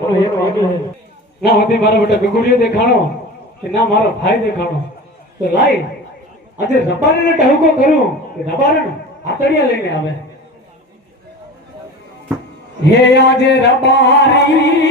એકલો એકલો ના હોતી મારા બેટા ગગુડિયો દેખાણો કે ના મારો ભાઈ દેખાણો તો લાઈ આજે રબારીને ટહુકો કરું કે રબારણ આતડિયા લઈને આવે હે આજે રબારી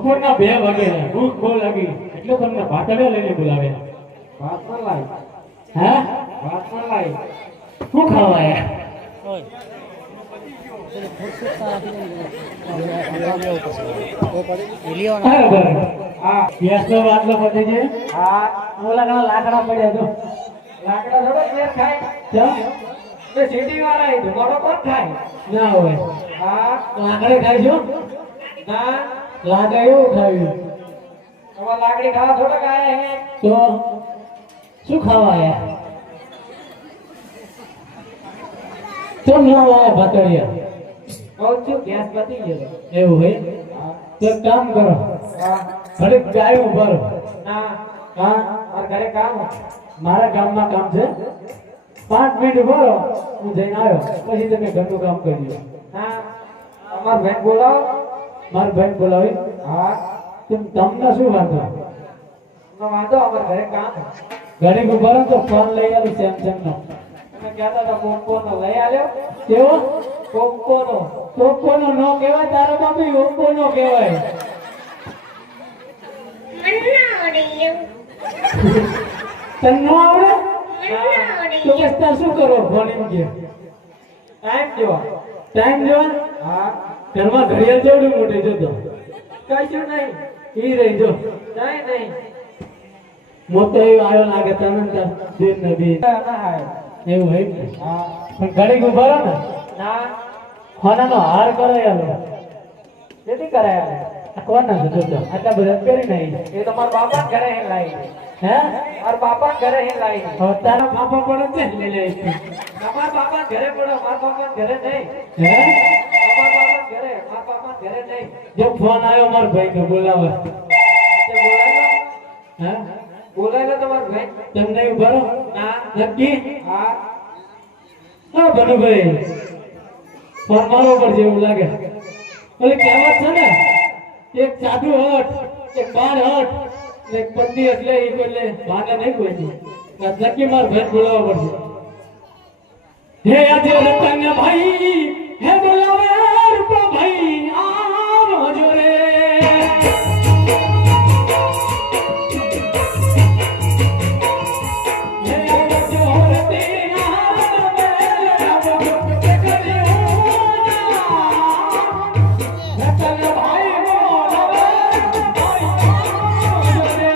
બપોરના 2 વાગે ભૂખ બહુ લાગી એટલે તમને ભાતડિયા લઈને બોલાવ્યા. ભાત પણ લાય. હે ભાત પણ લાય. શું ખાવા આયા? હા ગેસનો બાટલો પતી છે. હા ઓલા ઘણા લાકડા પડ્યા તો લાકડા થોડો ફેર ખાય. ચમ તે સિટી વાળા એ ધુમાડો કોણ ખાય? ના હોય. હા લાકડે ખાઈશો? ના લાકડા એવું ખાવ્યું હવે લાકડી ખાવા થોડો ખાય હે. તો શું ખાવા આયા? ચમ ના આયા ભાતડિયા? કહું છું ગેસ પતી ગયો. એવું હોય તો એક કામ કરો, હા ઘડીક ગાયો ભરો. ના હા મારા ઘરે કામ છે. મારા ગામમાં કામ છે. 5 મિનિટ ભરો, હું જઈને આવ્યો પછી તમે ઘરનું કામ કરજો. ના અમાર બેન બોલાવો. મારી બેન બોલાવી. હા તમને શું વાંધો? તો વાંધો અમાર ઘરે કામ છે. ઘડીક ભરો તો ફોન લઈ આવી સેમસંગ નો. તમે કહેતા હતા પોપકોનો લઈ આવ્યો. કેવો? પોપકોનો. ઓપ્પોનો નો કહેવાય, તારો બાપી ઓપ્પોનો કહેવાય. તને નો આવડે તો કસ્તા શું કરો? ફોન એમ કે ટાઈમ જો. ટાઈમ જો. હા ઘરમાં ઘડિયાળ જેવડી મોટી જોતો કશું નહીં. ઈ રહી જો. નહીં નહીં મોટો એવો આવ્યો લાગે તને તાર દિન ને દી ના હાય. એવું હોય ને. હા પણ ઘડીક ઉભા રહો ને, ના હોનાનો હાર કરાય તેથી કરાયા. કોના છે જોતો આટલા બધા કરી નહીં. એ તો મારા બાપા ઘરે હે લાવી. હે મારા બાપા ઘરે હે લાવી. હવે તારા બાપા પડે છે લઈ લે. અમારા બાપા ઘરે પડો. મારા બાપા ઘરે નહીં. હે અમારા બાપા ઘરે. મારા બાપા ઘરે નહીં. જો ફોન આવ્યો મારા ભાઈ ને બોલાવે. તે બોલાય હે બોલાય તમારો ભાઈ. તમને ઉભા રહો. ના નક્કી? હા હા ભનુભાઈ ફોન મારો પર જેવું લાગે. ઓલી કહેવત છે ને, એક સાધુ હટ, એક 12 હટ, ને એક પત્ની એટલે એ કોઈ ભાગે નહીં કોઈ. નક્કી માર ભાઈ બોલાવવા પડશે. હે આજે રતન ભાઈ, હે બોલાવે રૂપા ભાઈ, આવજો રે. હે આવજો રે તેરા મેરા ભક્ત કર્યો રતન ભાઈ બોલાવે ભાઈ, આવજો રે.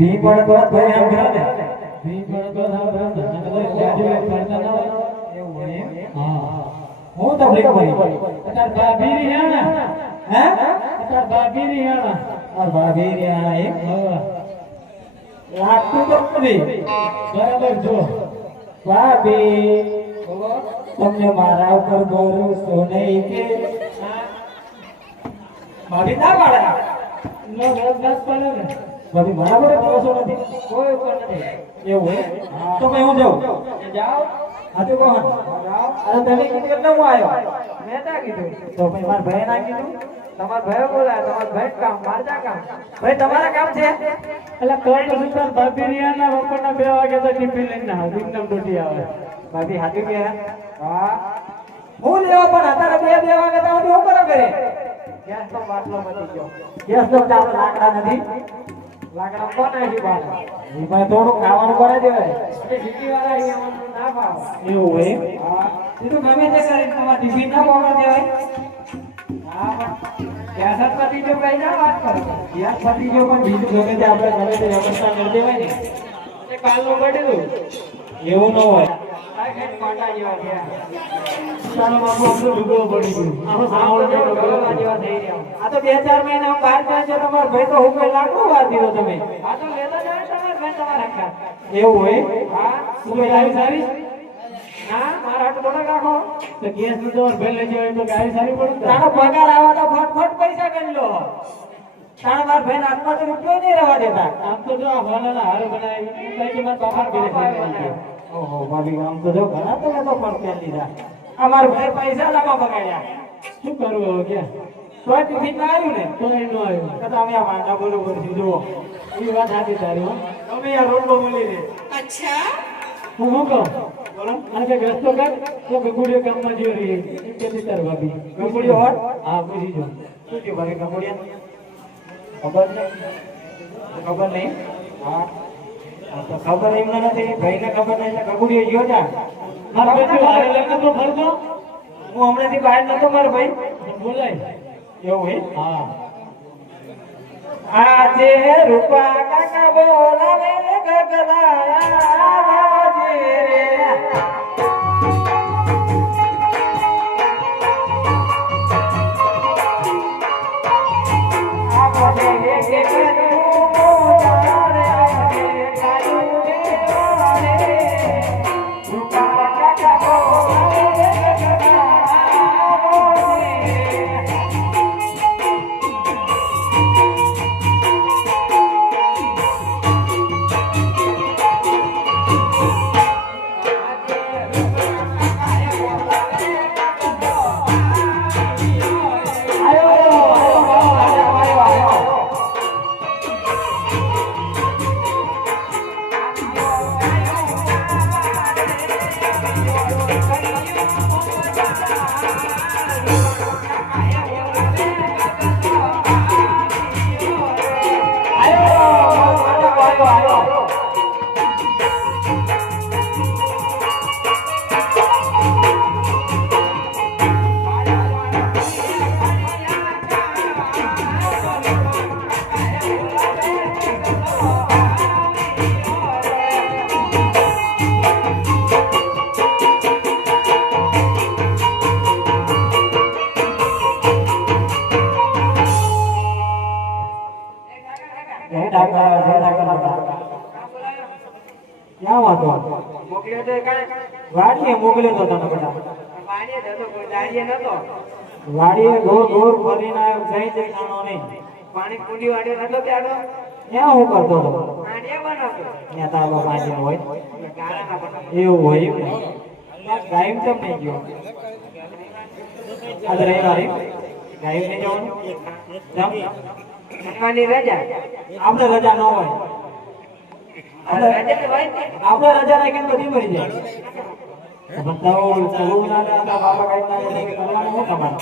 ભી પણ તો ભાઈ આમ ભરા ને. ભી પણ તો ના બરાબર નકર ગ્રેજ્યુએટ કરતા ના હોય. એવું હોય એમ. હા હું તો ભી પડી. અતાર ભાભી રી હેણા. હે અતાર ભાભી રી હેણા. આ ભાભી રે આ એક હવે લાગતું તો નથી. બરાબર જો. ભાભી તમને મારા ઉપર ભરોસો નહીં કે? ભાભી ના પાડે. નો બસ પડે ને. ભાભી મારા પર ભરોસો નથી. કોઈ ઉપર નથી. એવું હે? તો ભાઈ હું જાઉં. જાઓ. હા તો કોણ? જાઓ. અરે તમે કીધું એટલે હું આવ્યો. મેં તા કીધું. તો ભાઈ મારા ભાઈ ના કીધું. તમારા ભાઈ બોલાય, તમારા ભાઈ કામ મારજા કામ. ભાઈ તમારા કામ છે? એટલે કોઈ તો સુતાર ભાભી રિયાના બપોરના 2 વાગે તો ટિફિન લઈને આવે એકદમ ડૂટી આવે ભાભી હાથી કે હા હું લેવા પણ અત્યારે 2 વાગે તો હું કરો કરે ગેસ તો બાટલો પતી ગયો. ગેસ તો ચાલો લાકડા નથી. લાકડા કોણ આવી બાર એ ભાઈ થોડું ખાવાનું કરે દેવાય. સિટી વાળા અહીંયા ના ભાવ એવું હોય હા એ તો ગમે તે કરી તમારા ટિફિન ના પકડ દેવાય. હા ગેસ જ પતી ગયો ભાઈ ના વાત કરો. યાર પતી ગયો પણ બીજું ગમે તે આપણે ગમે તે વ્યવસ્થા કરી દેવાય ને એ કાલનું પડેલું એવું ન હોય આ ખેત કોટા જેવા છે. ચાલો બાપુ આપણું ઢુકડો પડી ગયું આખો સાવળ જેવો ગળવા જેવા થઈ રહ્યા. આ તો 2-4 મહિના હું બહાર ગયા છો તમારો ભાઈ તો હું કઈ લાખો વાર દીધો તમે. આ તો લેતા જાય તમારા ભાઈ તમારા ખાત. એવું હોય હા તું કઈ લાવી સારી ના મારા હાથ બોલો રાખો. તો ગેસ નું તમારે ભાઈ લઈ જવાય તો ગાડી સારી પડે ને? તારો પગાર આવે તો ફટફટ પૈસા કરી લો. તારા મારા ભાઈ હાથમાં તો રૂપિયો નહીં રહેવા દેતા. આમ તો જો આ ફલાણા હારો બનાવી કઈ કે મારા બાપા ઘરે ખાઈ ઓહો ભાભી આમ તો જો ઘણા તો મેં તો પણ કરી લીધા. અમારા ભાઈ પૈસા લાવવા બગાડ્યા. શું કરવું હવે ક્યાં તો ટિફિન ના આવ્યું ને તો એનું આવ્યું તો અમે આ માંડા બરોબર છે જુઓ. એ વાત સાચી તારી હો અમે આ રોટલો મળી રહે. હું શું કહું બોલો અને કે રસ્તો કર તો ગગુડીઓ કામમાં જીવ રહી એમ કહેતી તાર ભાભી ગગુડીઓ હોત? હા પૂછી જો શું થયું ભાઈ કપડિયા? ખબર નહીં? ખબર નહીં? હા હા, તો ખબર એમને નથી ભાઈને ખબર નહીં તો કબૂડીઓ ગયો જા. મારા બેટો હારે લઈને તો ફરતો હું હમણાંથી બહાર નતો મારો ભાઈ. બોલાય એવું હે? હા આજે રૂપા કાકા બોલાવે ગગલા આજે રે. આપણે કે કરું જાણે આપણે કાયું દેવાને. રૂપા કાકા બોલાવે ગગલા આજે રે. ક્યાં વાંધો મોકલ્યો તો વાડીએ મોકલ્યો તો તને બધા વાડીએ નતો કોઈ દાડીએ નતો વાડીએ ગોળ ગોળ ફરીને આવ્યો જઈ જઈ ખાણો નહીં પાણી કુંડી વાડ્યો નતો ત્યાંનો ક્યાં હું કરતો હતો વાડીએ બનાવતો ત્યાં તારો વાડી હોય ગારાના બનાવતો એવું હોય ગાયમ કેમ નહીં ગયો આજ રવિવારે ગાયમ નહીં જવાનું જમવાની રજા આપણે રજા ન હોય આપણે રજા રાખીને બધી મરી જાય બતાવો ચલું ના લેતા બાપા કઈ ના લે કરવાનું શું તમારે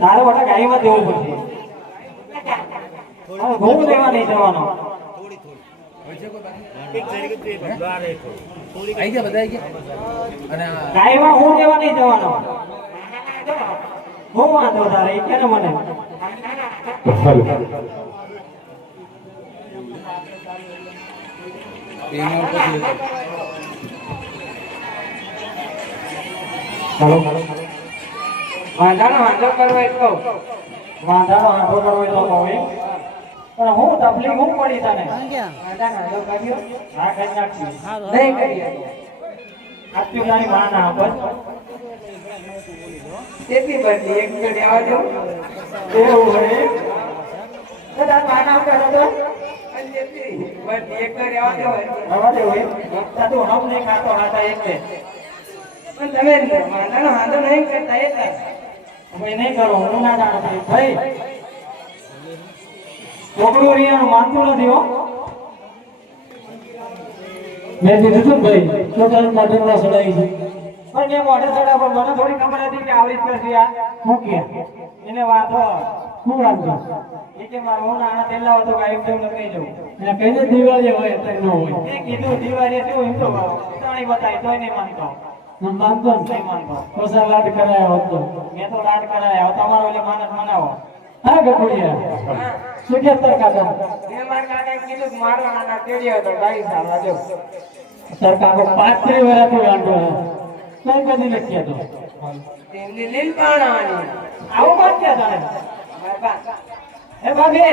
તારે વટા ગાયમાં દેવું પડશે ઘઉં લેવા નહીં જવાનો ગાયમાં હું લેવા નહીં જવાનો હું વાંધો તારે એ કે મને વાંધાનો વાંધો કરવો એટલો વાંધાનો વાંધો કરવો એટલો કહું પણ હું તકલીફ હું પડી તને વાંધાનો વાંધો કર્યો હા કરી નાખી નહીં કરીએ આટલી તારી માં ના આપત કેટલી બદલી એક મિનિટ આવવા દો એવું હોય તો તાર માં ના કરો તો બદલી એક મિનિટ આવવા દો તું હમ નહીં ખાતો હાથા એક ને પણ તમે માંડાનો હાંધો નહીં કરતા એટલા ભાઈ નહીં કરો હું ના જાણો ભાઈ છોકરું રિયાનું માનતું નથી હો મેં કીધું તું ભાઈ છોકરા માટે ના સડાઈ છે પણ મેં મોઢે ચડા પણ મને થોડી ખબર હતી કે આવી રીતે કરશે આ હું કે એને વાંધો હું વાત કરું એ કે મારો હું નાના તેલા હતો ગાયબ થયું નથી જવું એટલે કઈને દિવાળી હોય એટલે ન હોય એ કીધું દિવાળી શું એમ તો ઉતાણી બતાવી તોય નહીં માનતો હું માનતો ને નહીં માનતો કોસા લાડ કરાયા હોત તો મેં તો રાત કરાયા તમારો એટલે માનસ મનાવો હા ગગુડિયા શું કે તાર કાકા મેં મારા કાકાએ કીધું કે મારો નાના તેડી હતો ગાઈ સાલા જો તાર કાકો 35 વર્ષથી વાંધો કઈ કદી નથી હતો તેમની લીલ પાણાની આવો વાત ક્યાં તારે એ ભાભી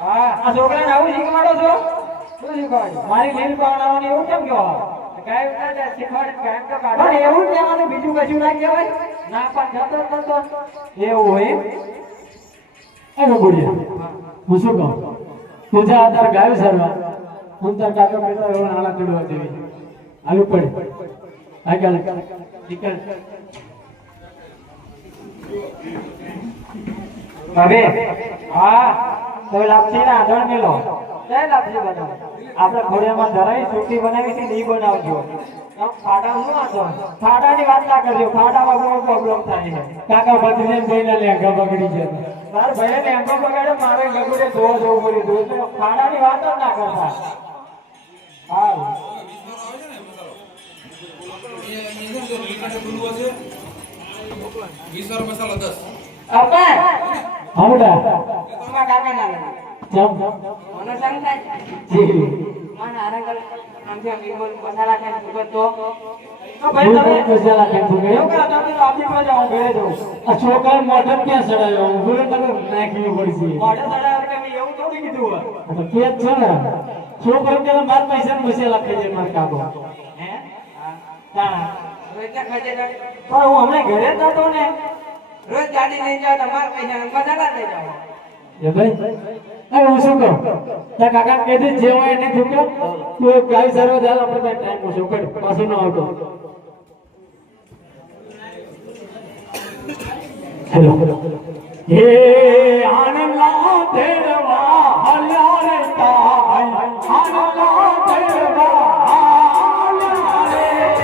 હા આ છોકરાને આવું શીખવાડો છો શું શીખવાડ્યું મારી લીલ પાણાવાની એવું કેમ કહો ગાય ઉતારે શીખવાડે ગાય તો કાઢો પણ એવું કહેવાનું બીજું કશું ના કહેવાય ના પણ જતો એવું હોય એ ગગુડિયા હું શું કહું તું જા તાર ગાયો સરવા હું તાર કાકા બેટા એવો નાના ચડવા દેવી આલુ પડે આગળ નીકળ ભાભી હા તો લાપસી ના આદળ મેલો જય લાપસી બનાવ આપણે ઘોડિયામાં ધરાઈ સુકી બનાવી છે ઈ બનાવજો ફાડા શું વાંધો ફાડાની વાત ના કરજો ફાડામાં બહુ પ્રોબ્લેમ થાય છે કાકા ભત્રીજાને ભાઈના લેંઘા બગડી ગયા તાર ભાઈ લેંગો બગાડ્યો મારે ગગુડે ધોવા જવું પડ્યું એટલે ફાડાની વાત જ ના કરતા હા મસાલા 10 આપા આવડા તમારા કાકા ના લાગે ચમ મને સંતાય જી મને આરંગલ આમથી વિમોલ મસાલા ખાઈ સુગત તો ભાઈ તમે મસાલા ખાઈ સુગત એવું કે તમે તો આપી પર જાઓ ઘરે જાઓ આ છોકરા મોઢે ક્યાં સડાયો ગુરુ તને નાખવી પડશે મોઢે સડાવર કે મેં એવું થોડી કીધું હોય તો કે છે ને છોકરો કે માર પૈસા મસાલા ખાઈ જાય માર કાકો હે હા રોજ ના ખાજે પણ હું હમણાં ઘરે જ નતો ને રોજ ગાડી લઈ જાવ તમાર પૈસા મસાલા લઈ જાવ એ ભાઈ અરે હું શું કહું તાર કાકા કહી દે જે હોય એને ઠુકે તું ગાય સર્વ ચાલ આપણે ટાઈમ ઓછો કર પાછો ન આવતો હેલો હે આનંદા દેવા હલ્યા રે તાઈ આનંદા દેવા હલ્યા રે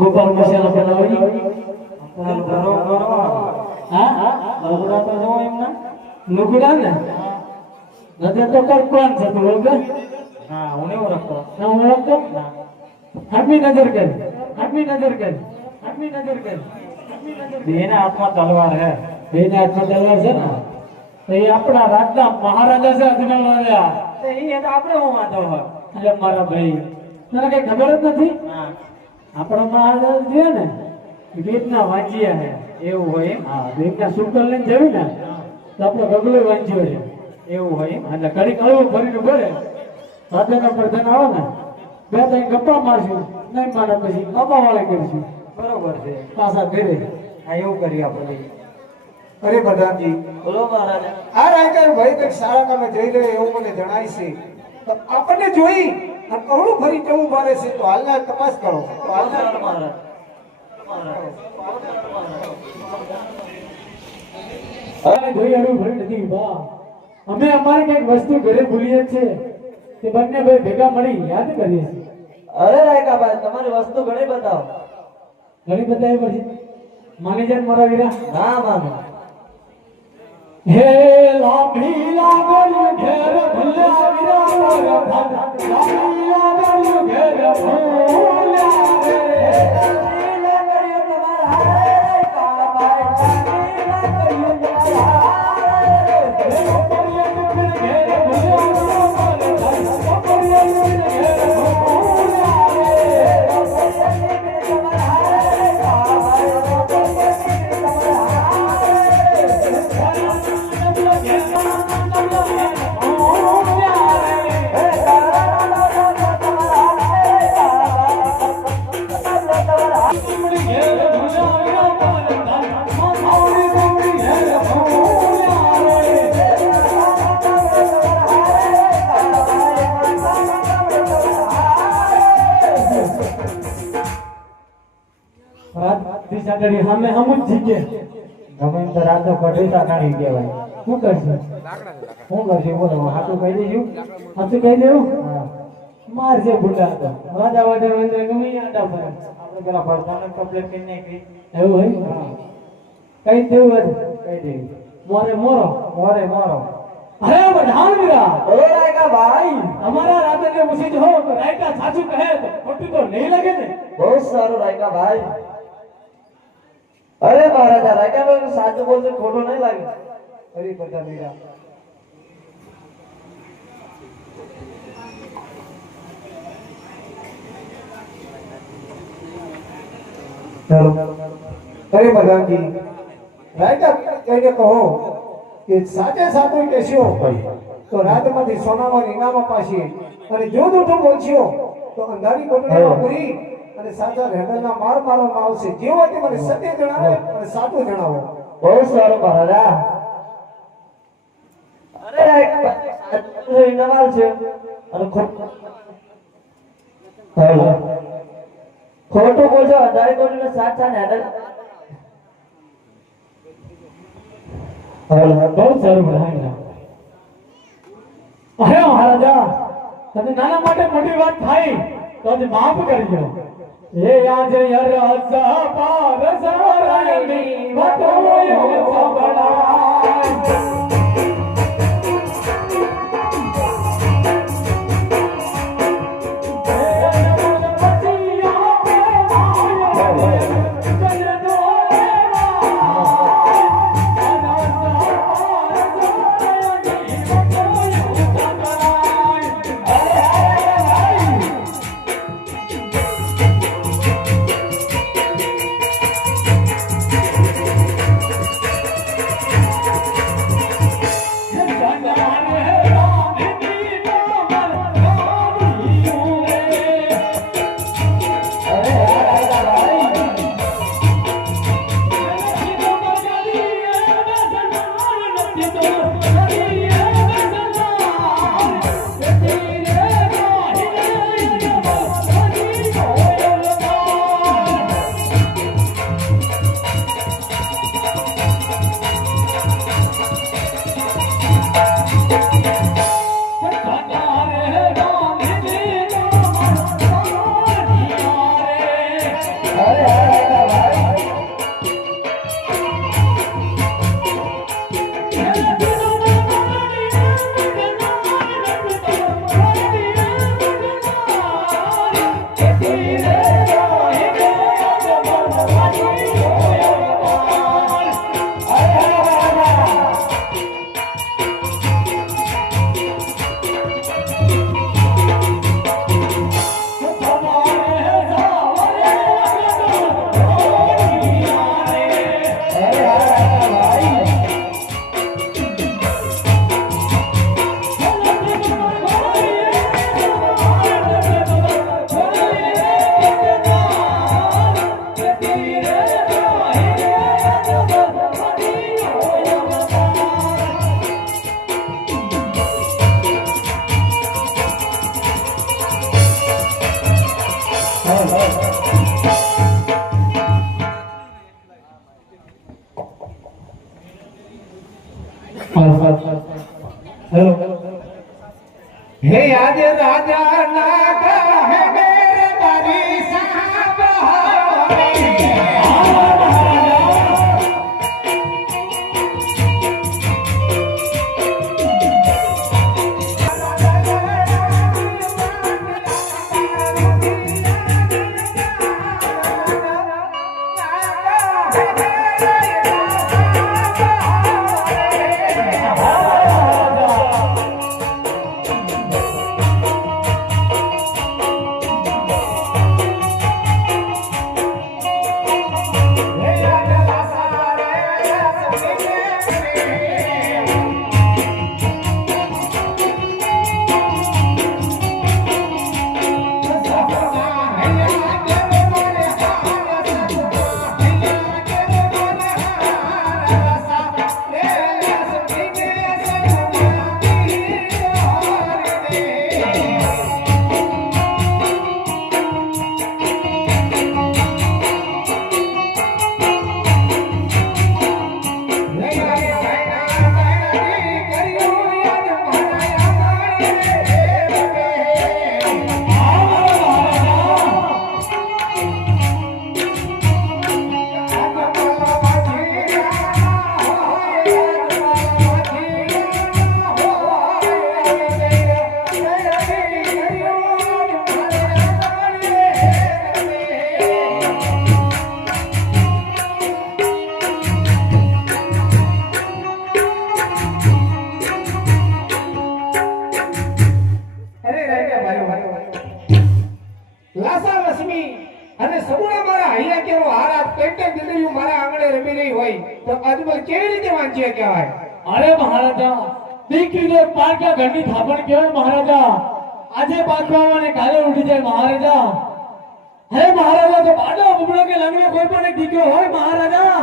ગોપાલ મસાલા બનાવી લુગડા તો જો એમના લુગડા ને નજર તો કર કોણ છે તું ઓળખે હા હું એવું રાખતો ના હું ઓળખતો આટલી નજર કર આટલી નજર કર આટલી નજર કર બેના હાથમાં તલવાર હે બેને હાથમાં તલવાર છે ને તો એ આપણા રાજના મહારાજા છે અજમલ રાજા તો એ તો આપણે હું વાંધો હોય એટલે મારા ભાઈ તને કઈ ખબર જ નથી હા આપણા મહારાજ છે ને ગીતના વાંચ્યા હે એવું હોય એમ હા ગીતના શુકલ લઈને જવી ને તો આપણે ગગલો વાંચ્યો છે એવું હોય એમ એટલે ઘડી કળવું ફરીને ભરે સાધના પ્રધાન આવો ને બે ત્રણ ગપ્પા મારશું નહીં મારે પછી ગપ્પા વાળે કરીશું બરોબર છે પાછા ફેરે હા એવું કરીએ આપણે અરે પ્રધાનજી બોલો મહારાજ આ રાયકા ભાઈ કઈક સારા કામે જઈ રહ્યો એવું મને જણાય છે તો આપણને જોઈ અને કરોડું ફરી કેવું મારે છે તો હાલના તપાસ કરો તો હાલના મહારાજ હવે જોઈ હરું ભરી નથી બા અમે અમારી કઈક વસ્તુ ઘરે ભૂલીએ છીએ તે બંને ભાઈ ભેગા મળી યાદ કરીએ છીએ અરે રાયકા ભાઈ તમારી વસ્તુ ઘણી બતાવો ઘણી બતાવી પછી માની જાય મારા વીરા ના માનો હે લાંબી લાગલ ઘેર ભૂલ્યા વીરા લાંબી લાગલ ઘેર ભૂલ્યા ગાડી સામે હમ જ જીકે ગમે એમ તો રાતો કઢીતા કાઢી કહેવાય. શું કરશે શું કરશે બોલો હાથું કહી દેજો. સાચું કહી દેવું હા મારશે બુડા તો રાજા વાડે વાંદરા ગમે ઈ આટા ફરે આપણે પેલા ભરતાને કમ્પ્લેટ કરી નાખી. એવું હોય હા કઈ દેવું હોય કહી દેવી. મોરે મોરો મોરે મોરો. અરે વઢાણ વીરા ઓ રાયકા ભાઈ અમારા રાજાને પૂછી જો તો રાયકા સાચું કહે તો ખોટું તો નહીં લાગે ને બહુ સારું રાયકા ભાઈ. અરે મહારાજા રાયકા ભાઈ સાચું બોલશે ખોટું નહીં લાગે. અરે બધા મીરા ચાલો અરે પ્રધાનજી રાયકા કહીને કહો કે સાચે સાચું કહેશો તો રાજમાંથી સોનામાં ઇનામ અપાશે અને જો જૂઠું બોલશો તો અંધારી કોટડીમાં પૂરી અને સાચા રહેણના માર મારવામાં આવશે જેવો તે મને સત્ય જણાવો અને સાચું જણાવો. બહુ સારું મહારાજા. અરે રાયકા ઇનામ છે અને ખોટું બોલશો અંધારી કોટડીનો સાથ સાથ હેડલ. બહુ સારું વઢાણ અરે મહારાજા તમે નાના માટે મોટી વાત થાય તો આજે માફ કરજો. એ આજ યરસ પાર સરાયની વાતો સંભળાય હેલો હે આજ રાજા ના કહે મેરે બારી સાહબ સગુણા મારા હૈયા કેવો હારા પેટે દીકરીઓ મારા આંગણે રમી રહી હોય તો અજમલ કેવી રીતે વાંચીએ કહેવાય? અરે મહારાજા, દીકરીને પારકા ઘરની થાપણ કહેવાય મહારાજા. આજે પાકવામાં ને કાલે ઉડી જાય મહારાજા. હે મહારાજા, તો બાડો ઉબળો કે લંગડો કોઈ પણ એક દીકરો હોય મહારાજા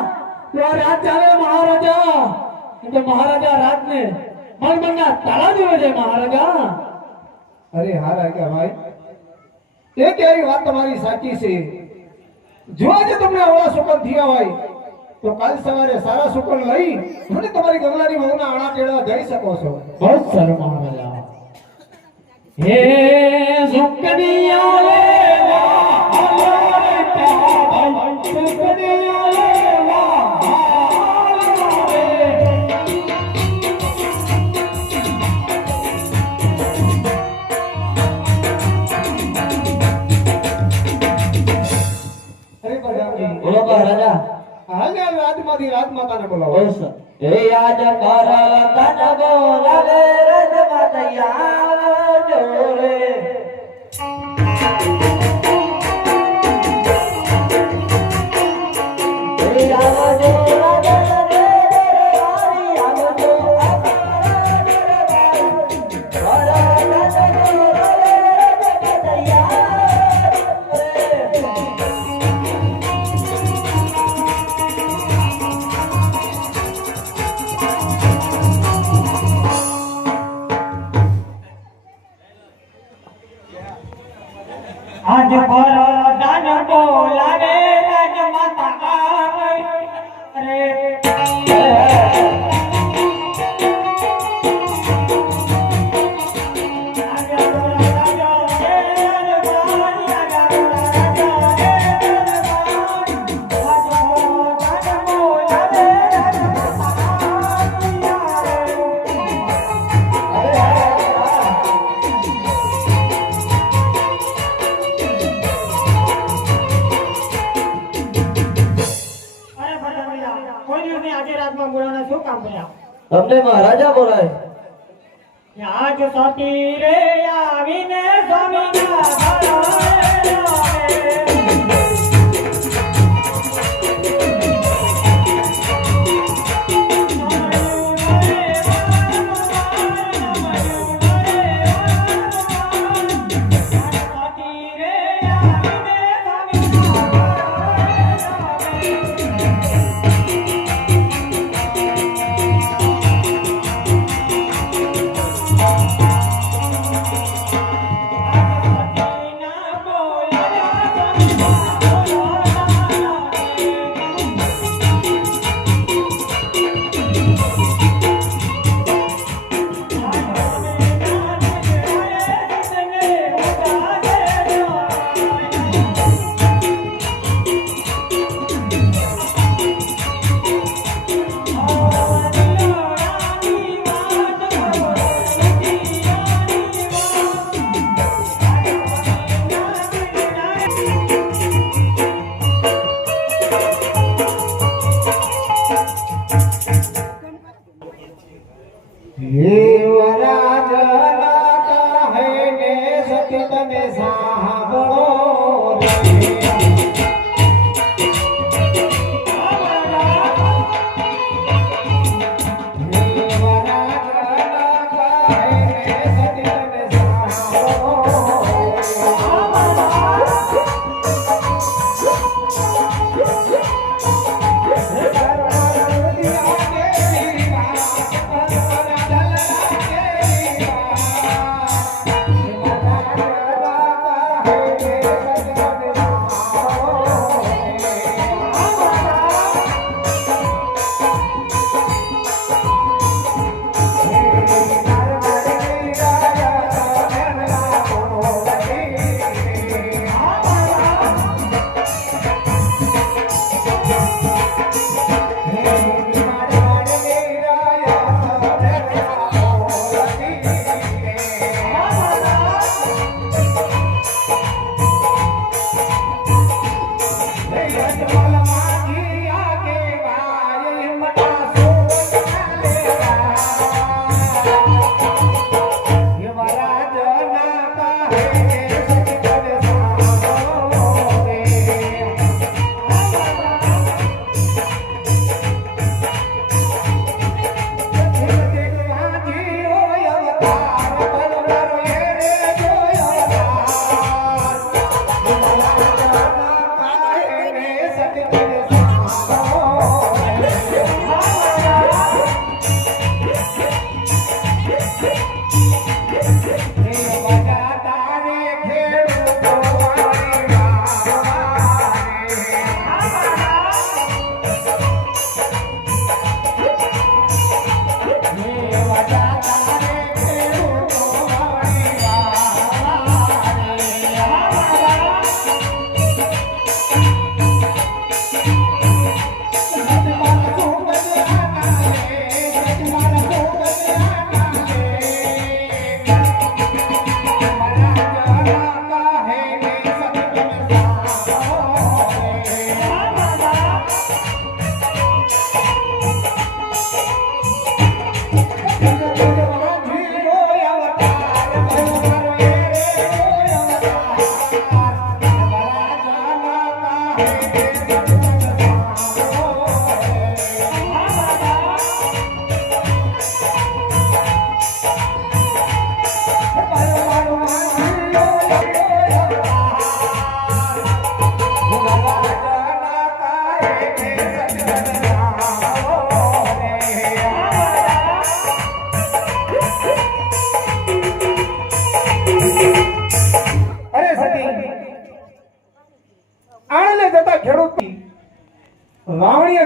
તો આ રાત ચાલે મહારાજા. એટલે મહારાજા રાતને મનના તાળા દેવા જાય મહારાજા. અરે હારા કહેવાય. એ કેવી વાત તમારી સાચી છે. જો આજે તમને આવડા સુકન થયા હોય તો કાલ સવારે સારા સુકન લઈ અને તમારી ગંગલાની વહુના આણા તેડવા જઈ શકો છો. બહુ સારું મહારાજા. હે સુકનિયા લેવા અલોરે પ્યાર સુકનિયા લેવા અરે પ્રધાનજી, બોલો મહારાજા. હાલ રાજમાંથી રાજમાતાને બોલાવો. બહુ સારું. હે આજ કર તન બોલાવે રાજમાતૈયા જોરે. આજ પર દાન બોલાવે રાજમાતા આવે તમને મહારાજા બોલાય. આજ સતી રે આવીને સ્વામીના ઘરે યુવરાજ ના કહે ને સતી તમે સાંભળો રે.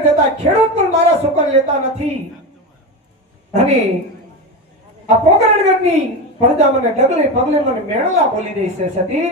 જતા ખેડૂત પણ મારા સુકન લેતા નથી અને આ પોકરણગઢની પ્રજા મને ડગલે પગલે મને મેળલા બોલી દઈ છે સતી